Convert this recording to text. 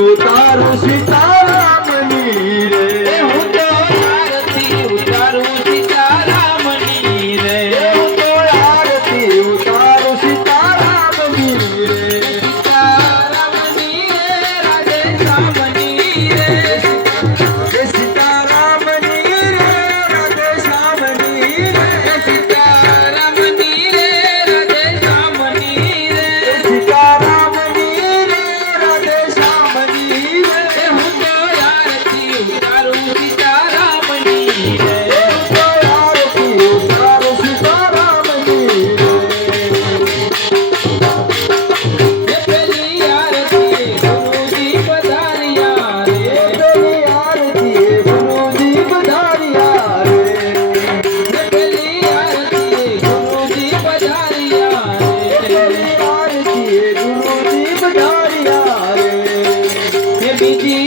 ઉતારું સીતારામની રે હું તો આરતી ઉતારું સીતારામની રે હું તો આરતી ઉતારું સીતારામની રે સીતારામની રે રાધે શ્યામની રે સીતારામની રે રાધે શ્યામની રે સીતારામની રે રાધે શ્યામની રે સીતારામની રે રાધે શ્યામની રે હું તો આરતી ઉતારું સીતારામની રે હું તો આરતી ઉતારું સીતારામની રે પેલી આરતી ગુરુજી પધાર્યા રે પેલી આરતી ગુરુજી પધાર્યા રે પેલી આરતી ગુરુજી પધાર્યા રે પેલી આરતી ગુરુજી પધાર્યા રે બીજી